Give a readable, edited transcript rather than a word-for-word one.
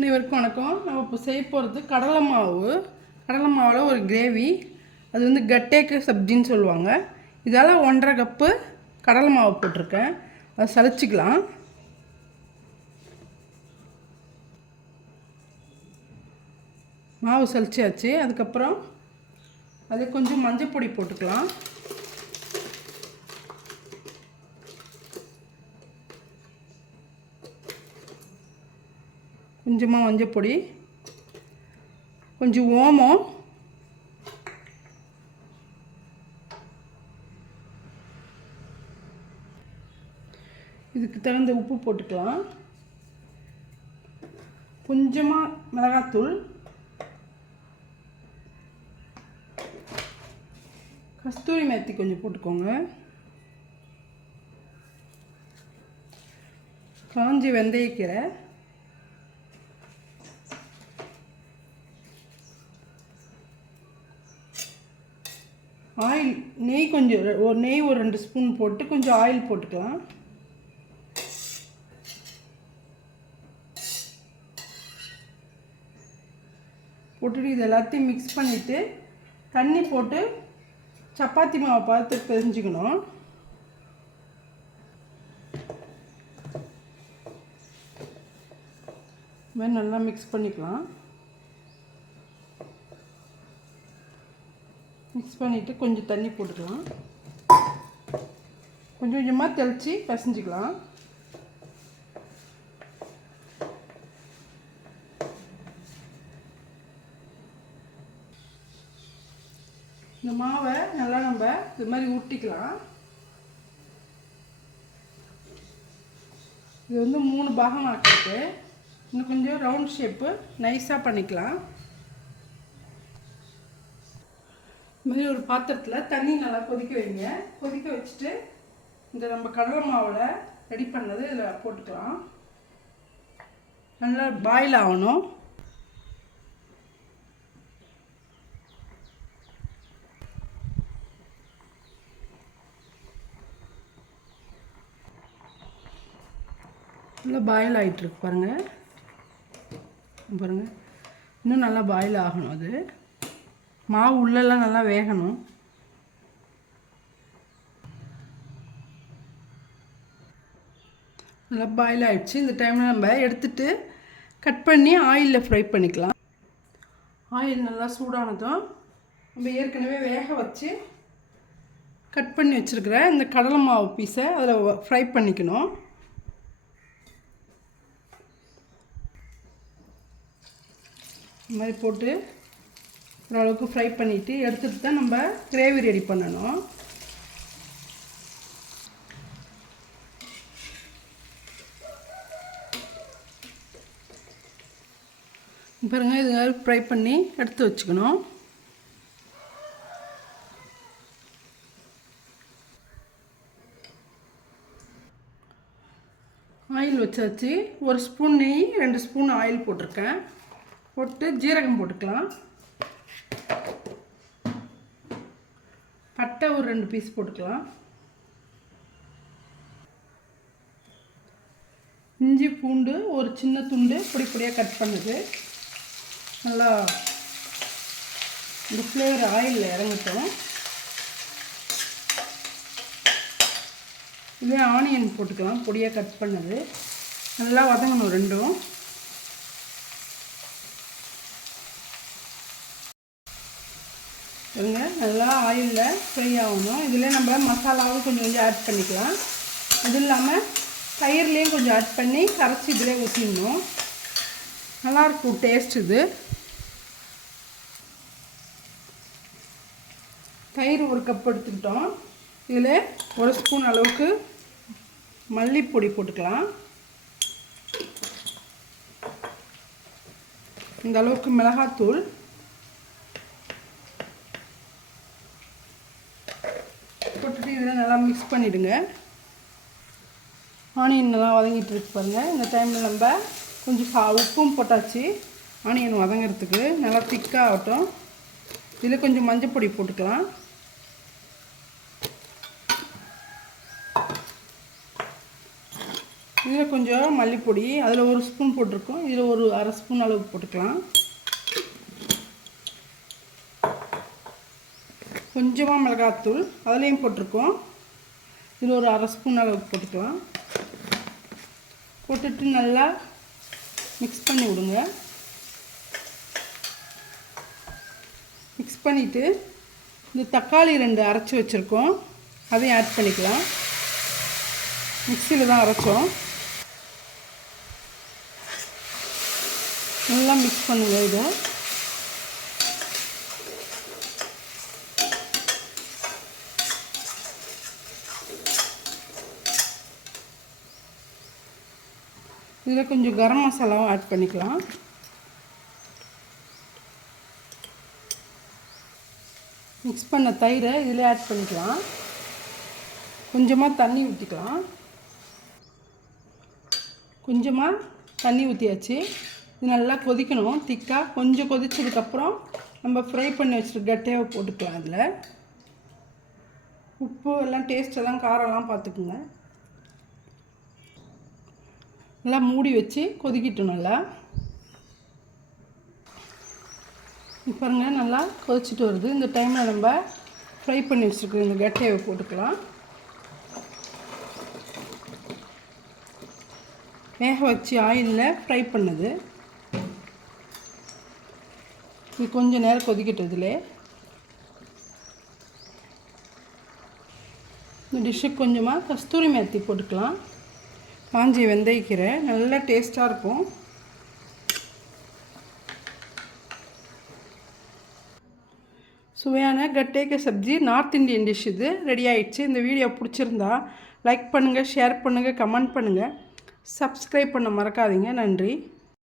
அனைவருக்கும் வணக்கம். நம்ம இப்போ செய்ய போகிறது கடலை மாவில் ஒரு கிரேவி. அது வந்து கட்டேக்கு சப்ஜின்னு சொல்லுவாங்க. இதால் 1.5 கப்பு கடலை மாவு போட்டிருக்கேன். அதை சலிச்சிக்கலாம். மாவு சலிச்சாச்சு. அதுக்கப்புறம் அது கொஞ்சம் மஞ்சள் பொடி போட்டுக்கலாம். கொஞ்சமாக மஞ்சள் பொடி, கொஞ்சம் ஓமம், இதுக்கு தகுந்த உப்பு போட்டுக்கலாம். கொஞ்சமாக மிளகாத்தூள், கஸ்தூரி மேத்தி கொஞ்சம் போட்டுக்கோங்க. காஞ்சி வெந்தயக்கீரை, ஆயில், நெய் கொஞ்சம் ஒரு 2 ஸ்பூன் போட்டு கொஞ்சம் ஆயில் போட்டுக்கலாம். போட்டுட்டு இது எல்லாத்தையும் மிக்ஸ் பண்ணிவிட்டு தண்ணி போட்டு சப்பாத்தி மாவை பார்த்து பிசைஞ்சுக்கணும். இது மாதிரி நல்லா மிக்ஸ் பண்ணிக்கலாம். மிக்ஸ் பண்ணிவிட்டு கொஞ்சம் தண்ணி போட்டுக்கலாம். கொஞ்சம் கொஞ்சமாக தெளித்து பிசைஞ்சிக்கலாம். இந்த மாவை நல்லா நம்ம இது மாதிரி ஊட்டிக்கலாம். இது வந்து 3 பாகம் ஆக்கிட்டு இன்னும் கொஞ்சம் ரவுண்ட் ஷேப்பு நைஸாக பண்ணிக்கலாம். இது மாதிரி ஒரு பாத்திரத்தில் தண்ணி நல்லா கொதிக்க வைங்க. கொதிக்க வச்சுட்டு இந்த நம்ம கடலை மாவில் ரெடி பண்ணது இதில் போட்டுக்கலாம். நல்லா பாயில் ஆகணும். நல்லா பாயில் ஆகிட்டுருக்கு பாருங்கள். இன்னும் நல்லா பாயில் ஆகணும். அது மாவு உள்ளெல்லாம் நல்லா வேகணும். நல்லா பாயில் ஆகிடுச்சு. இந்த டைமில் நம்ம எடுத்துகிட்டு கட் பண்ணி ஆயிலில் ஃப்ரை பண்ணிக்கலாம். ஆயில் நல்லா சூடானதும் நம்ம ஏற்கனவே வேக வச்சு கட் பண்ணி வச்சுருக்கிற இந்த கடலை மாவு பீஸை அதில் ஃப்ரை பண்ணிக்கணும். இந்த மாதிரி போட்டு ஓரளவுக்கு ஃப்ரை பண்ணிவிட்டு எடுத்துகிட்டு தான் நம்ம கிரேவி ரெடி பண்ணணும். பாருங்கள், இது மாதிரி ஃப்ரை பண்ணி எடுத்து வச்சுக்கணும். ஆயில் வச்சாச்சு. 1 ஸ்பூன் நெய், 2 ஸ்பூன் ஆயில் போட்டிருக்கேன். போட்டு ஜீரகம் போட்டுக்கலாம். பட்டை ஒரு 2 பீஸ் போட்டுக்கலாம். இஞ்சி பூண்டு ஒரு சின்ன துண்டு பொடி பொடியாக கட் பண்ணுது. நல்லா இந்த ஃப்ளேவர் ஆயிலில் இறங்கட்டும். இதே ஆனியன் போட்டுக்கலாம், பொடியாக கட் பண்ணது. நல்லா வதங்கணும் ரெண்டும். பாருங்க, நல்லா ஆயிலில் ஃப்ரை ஆகணும். இதில் நம்ம மசாலாவும் கொஞ்சம் ஆட் பண்ணிக்கலாம். அது இல்லாமல் தயிர்லேயும் கொஞ்சம் ஆட் பண்ணி கரைச்சி இதிலே ஊற்றிடணும். நல்லாயிருக்கும் டேஸ்ட். இது தயிர் 1 கப் எடுத்துக்கிட்டோம். இதில் 1 ஸ்பூன் அளவுக்கு மல்லிப்பொடி போட்டுக்கலாம். இந்த அளவுக்கு மிளகாத்தூள், போட்டுட்டு இதில் நல்லா மிக்ஸ் பண்ணிவிடுங்க. ஆனியன் நல்லா வதங்கிட்டு இருக்கு பாருங்கள். இந்த டைமில் நம்ம கொஞ்சம் உப்பும் போட்டாச்சு. ஆனியன் வதங்கிறதுக்கு நல்லா திக்காக ஆகட்டும். இதில் கொஞ்சம் மஞ்சள் பொடி போட்டுக்கலாம். இதில் கொஞ்சம் மல்லிப்பொடி, அதில் 1 ஸ்பூன் போட்டிருக்கோம், இதில் ஒரு அரை ஸ்பூன் அளவு போட்டுக்கலாம். கொஞ்சமாக மிளகாத்தூள் அதுலேயும் போட்டிருக்கோம், இதில் ஒரு அரை ஸ்பூன் அளவுக்கு போட்டுக்கலாம். போட்டுட்டு நல்லா மிக்ஸ் பண்ணி விடுங்க. மிக்ஸ் பண்ணிவிட்டு இந்த தக்காளி 2 அரைச்சி வச்சுருக்கோம், அதையும் ஆட் பண்ணிக்கலாம். மிக்சியில் தான் அரைச்சோம். நல்லா மிக்ஸ் பண்ணுங்கள். இதை இதில் கொஞ்சம் கரம் மசாலாவும் ஆட் பண்ணிக்கலாம். மிக்ஸ் பண்ண தயிரை இதில் ஆட் பண்ணிக்கலாம். கொஞ்சமாக தண்ணி ஊற்றிக்கலாம். கொஞ்சமாக தண்ணி ஊற்றியாச்சு. இது நல்லா கொதிக்கணும் திக்காக. கொஞ்சம் கொதிச்சதுக்கப்புறம் நம்ம ஃப்ரை பண்ணி வச்சுருக்க கட்டையை போட்டுக்கலாம். அதில் உப்பு எல்லாம் டேஸ்ட்டெல்லாம் காரம்லாம் பார்த்துக்குங்க. நல்லா மூடி வச்சு கொதிக்கிட்டோம். நல்லா பாருங்கள், நல்லா கொதிச்சுட்டு வருது. இந்த டைமில் நம்ம ஃப்ரை பண்ணி வச்சுருக்க இந்த கட்டையை போட்டுக்கலாம். வேக வச்சு ஆயிலில் ஃப்ரை பண்ணது. இது கொஞ்சம் நேரம் கொதிக்கிட்டதுலே இந்த டிஷ்ஷுக்கு கொஞ்சமாக கஸ்தூரி மேத்தி போட்டுக்கலாம். காஞ்சி வெந்தயக்கீரை நல்லா டேஸ்ட்டாக இருக்கும். சுவையான gatte ke sabzi north Indian dish இது ரெடி ஆகிடுச்சு. இந்த வீடியோ பிடிச்சிருந்தா லைக் பண்ணுங்கள், ஷேர் பண்ணுங்கள், கமெண்ட் பண்ணுங்கள், சப்ஸ்கிரைப் பண்ண மறக்காதீங்க. நன்றி.